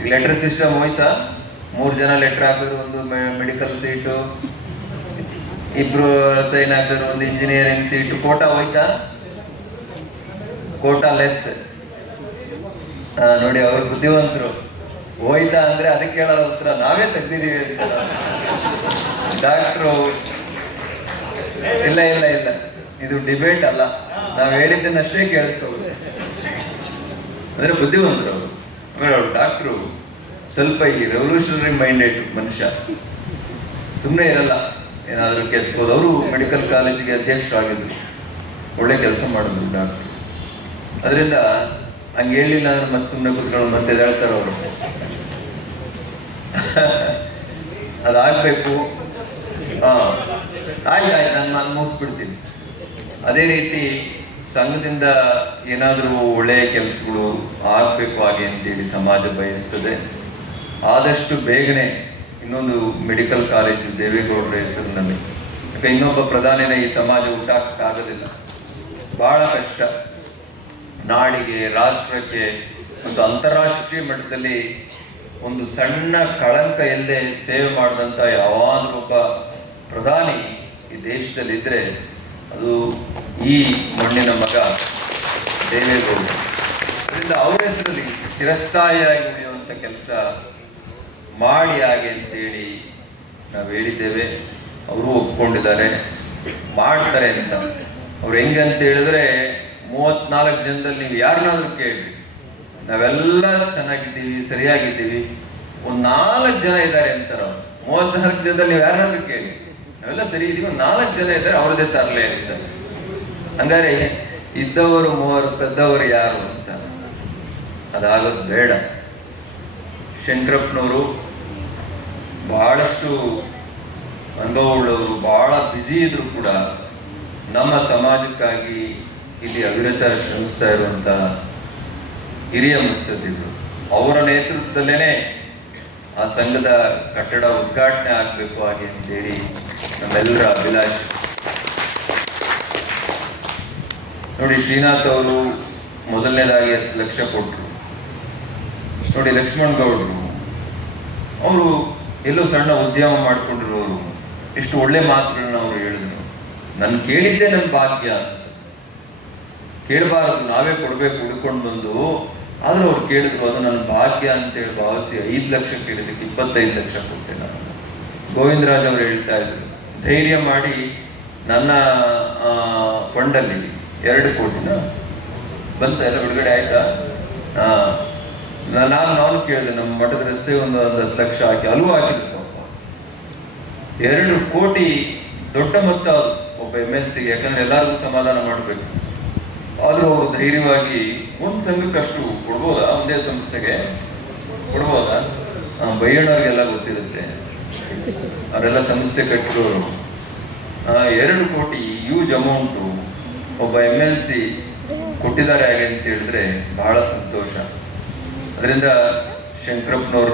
ಈಗ letter system ಹೋಯ್ತಾ? 3 ಜನ ಲೆಟರ್ ಹಾಕಿದ್ರು ಒಂದು ಮೆಡಿಕಲ್ ಸೀಟು, 2 ಸೈನ್ ಹಾಕಿದ್ರು ಒಂದು ಇಂಜಿನಿಯರಿಂಗ್ ಸೀಟು. ಕೋಟಾ ಹೋಯ್ತಾ? Quota less. ನೋಡಿ, ಅವ್ರು ಬುದ್ಧಿವಂತರು. ಹೋಯ್ತಾ ಅಂದ್ರೆ ಅದಕ್ಕೆ ಹೇಳಲ್ಲ ಉತ್ತರ, ನಾವೇ ತೆಗ್ದಿದೀವಿ ಅಂತ. ಡಾಕ್ಟ್ರು ಇಲ್ಲ ಇಲ್ಲ ಇಲ್ಲ, ಇದು ಡಿಬೇಟ್ ಅಲ್ಲ, ನಾವು ಹೇಳಿದ್ದನ್ನಷ್ಟೇ ಕೇಳಿಸ್ಕೋಬೋದು. ಅಂದ್ರೆ ಬುದ್ಧಿವಂತರು ಅವರು. ಆಮೇಲೆ ಅವ್ರು ಡಾಕ್ಟ್ರು ಸ್ವಲ್ಪ ಈ ರೆವಲ್ಯೂಷನರಿ ಮೈಂಡೆಡ್ ಮನುಷ್ಯ, ಸುಮ್ಮನೆ ಇರಲ್ಲ, ಏನಾದರೂ ಕೆತ್ಕೋದು. ಅವರು ಮೆಡಿಕಲ್ ಕಾಲೇಜಿಗೆ ಅಧ್ಯಕ್ಷರಾಗಿದ್ರು, ಒಳ್ಳೆ ಕೆಲಸ ಮಾಡಿದ್ರು ಡಾಕ್ಟ್ರು. ಅದರಿಂದ ಹಂಗೆ ಹೇಳಿಲ್ಲ ಅಂದ್ರೆ ಮತ್ತೆ ಸುಮ್ಮನೆ ಕೂತ್ಕೊಂಡು ಮತ್ತೆ ಹೇಳ್ತಾರೆ ಅವರು. ಅದಾಗಬೇಕು. ಆಯ್ತು, ನಾನು ಮುಗಿಸ್ಬಿಡ್ತೀನಿ. ಅದೇ ರೀತಿ ಸಂಘದಿಂದ ಏನಾದರೂ ಒಳ್ಳೆಯ ಕೆಲಸಗಳು ಆಗಬೇಕು ಹಾಗೆ ಅಂತೇಳಿ ಸಮಾಜ ಬಯಸ್ತದೆ. ಆದಷ್ಟು ಬೇಗನೆ ಇನ್ನೊಂದು ಮೆಡಿಕಲ್ ಕಾಲೇಜು ದೇವೇಗೌಡರ ಹೆಸರಿನಲ್ಲಿ. ಯಾಕೆ ಇನ್ನೊಬ್ಬ ಪ್ರಧಾನಿನ ಈ ಸಮಾಜ ಹುಟ್ಟಾಕೋಕ್ಕಾಗೋದಿಲ್ಲ, ಭಾಳ ಕಷ್ಟ. ನಾಡಿಗೆ, ರಾಷ್ಟ್ರಕ್ಕೆ ಮತ್ತು ಅಂತಾರಾಷ್ಟ್ರೀಯ ಮಟ್ಟದಲ್ಲಿ ಒಂದು ಸಣ್ಣ ಕಳಂಕ ಇಲ್ಲದೆ ಸೇವೆ ಮಾಡಿದಂಥ ಯಾವಾದರೂ ಒಬ್ಬ ಪ್ರಧಾನಿ ಈ ದೇಶದಲ್ಲಿ ಇದ್ದರೆ ಅದು ಈ ಮಣ್ಣಿನ ಮಗ ದೇವೇಗೌಡರು. ಅದರಿಂದ ಅವರ ಹೆಸರಲ್ಲಿ ಚಿರಸ್ಥಾಯಿಯಾಗಿ ಉಳಿಯುವಂಥ ಕೆಲಸ ಮಾಡಿ ಹಾಗೆ ಅಂತೇಳಿ ನಾವು ಹೇಳಿದ್ದೇವೆ. ಅವರು ಒಪ್ಕೊಂಡಿದ್ದಾರೆ, ಮಾಡ್ತಾರೆ ಅಂತ. ಅವ್ರು ಹೆಂಗೆ ಅಂತ ಹೇಳಿದ್ರೆ, 34 ಜನದಲ್ಲಿ ನೀವು ಯಾರನ್ನಾದ್ರೂ ಕೇಳಿ, ನಾವೆಲ್ಲ ಚೆನ್ನಾಗಿದ್ದೀವಿ, ಸರಿಯಾಗಿದ್ದೀವಿ, ಒಂದು 4 ಜನ ಇದ್ದಾರೆ ಅಂತಾರೆ ಅವ್ರು. 34 ಜನದಲ್ಲಿ ನೀವು ಯಾರನ್ನಾದ್ರೂ ಕೇಳಿ, ನಾವೆಲ್ಲ ಸರಿ ಇದ್ದೀವಿ, 4 ಜನ ಇದ್ದಾರೆ, ಅವ್ರದ್ದೇ ತರಲೇ ಇರ್ತಾರೆ. ಹಂಗಾರೆ ಇದ್ದವರು 3 ಕದ್ದವರು ಯಾರು ಅಂತ ಅದಾಗೋದು ಬೇಡ. ಶಂಕರಪ್ಪನವರು ಬಹಳಷ್ಟು ಅನುಭವವುಳ್ಳವರು, ಬಹಳ ಬ್ಯುಸಿ ಇದ್ರು ಕೂಡ ನಮ್ಮ ಸಮಾಜಕ್ಕಾಗಿ ಇಲ್ಲಿ ಅವಿರತ ಶ್ರಮಿಸ್ತಾ ಇರುವಂಥ ಹಿರಿಯ ಮುತ್ಸದ್ದಿದ್ರು. ಅವರ ನೇತೃತ್ವದಲ್ಲೇ ಆ ಸಂಘದ ಕಟ್ಟಡ ಉದ್ಘಾಟನೆ ಆಗಬೇಕು ಹಾಗೆ ಅಂತೇಳಿ ನಮ್ಮೆಲ್ಲರ ಅಭಿಲಾಷೆ. ನೋಡಿ, ಶ್ರೀನಾಥ್ ಅವರು ಮೊದಲನೇದಾಗಿ 10 ಲಕ್ಷ ಕೊಟ್ಟರು. ನೋಡಿ, ಲಕ್ಷ್ಮಣ್ ಗೌಡರು ಅವರು ಎಲ್ಲೋ ಸಣ್ಣ ಉದ್ಯಮ ಮಾಡ್ಕೊಂಡಿರೋರು, ಎಷ್ಟು ಒಳ್ಳೆ ಮಾತುಗಳನ್ನ ಅವರು ಹೇಳಿದ್ರು. ನಾನು ಕೇಳಿದ್ದೆ ನನ್ನ ಭಾಗ್ಯ ಅಂತ. ಕೇಳಬಾರದು, ನಾವೇ ಕೊಡಬೇಕು ಹುಡ್ಕೊಂಡು ಬಂದು. ಆದರೂ ಅವ್ರು ಕೇಳಿದ್ರು, ಅದು ನನ್ನ ಭಾಗ್ಯ ಅಂತೇಳಿ ಭಾವಿಸಿ 5 ಲಕ್ಷ ಕೇಳಿದ್ದಕ್ಕೆ 25 ಲಕ್ಷ ಕೊಟ್ಟೆ ನಾನು. ಗೋವಿಂದರಾಜ್ ಅವರು ಹೇಳ್ತಾ ಇದ್ರು, ಧೈರ್ಯ ಮಾಡಿ ನನ್ನ ಫಂಡಲ್ಲಿ 2 ಕೋಟಿನ ಬಂತ, ಎಲ್ಲ ಬಿಡುಗಡೆ ಆಯ್ತಾ? ನಾನು ಕೇಳಿದೆ, ನಮ್ಮ ಮಠದ ರಸ್ತೆ ಒಂದು 10 ಲಕ್ಷ ಹಾಕಿ, ಅಲ್ಲೂ ಹಾಕಿದ್ರು ಪಾಪ. 2 ಕೋಟಿ ದೊಡ್ಡ ಮೊತ್ತ ಅದು ಒಬ್ಬ MLC ಗೆ, ಯಾಕಂದ್ರೆ ಎಲ್ಲರಿಗೂ ಸಮಾಧಾನ ಮಾಡಬೇಕು. ಆದರೂ ಅವರು ಧೈರ್ಯವಾಗಿ ಒಂದು ಸಂಘಕ್ಕಷ್ಟು ಕೊಡ್ಬೋದಾ, ಒಂದೇ ಸಂಸ್ಥೆಗೆ ಕೊಡ್ಬೋದಾ? ಬೈಯಣ್ಣವ್ರಿಗೆಲ್ಲ ಗೊತ್ತಿರುತ್ತೆ, ಅವರೆಲ್ಲ ಸಂಸ್ಥೆ ಕಟ್ಟಿರೋರು. 2 ಕೋಟಿ ಹ್ಯೂಜ್ ಅಮೌಂಟು ಒಬ್ಬ MLC ಕೊಟ್ಟಿದ್ದಾರೆ ಹಾಗೆ ಅಂತ ಹೇಳಿದ್ರೆ ಬಹಳ ಸಂತೋಷ. ಅದರಿಂದ ಶಂಕರಪ್ಪನವರು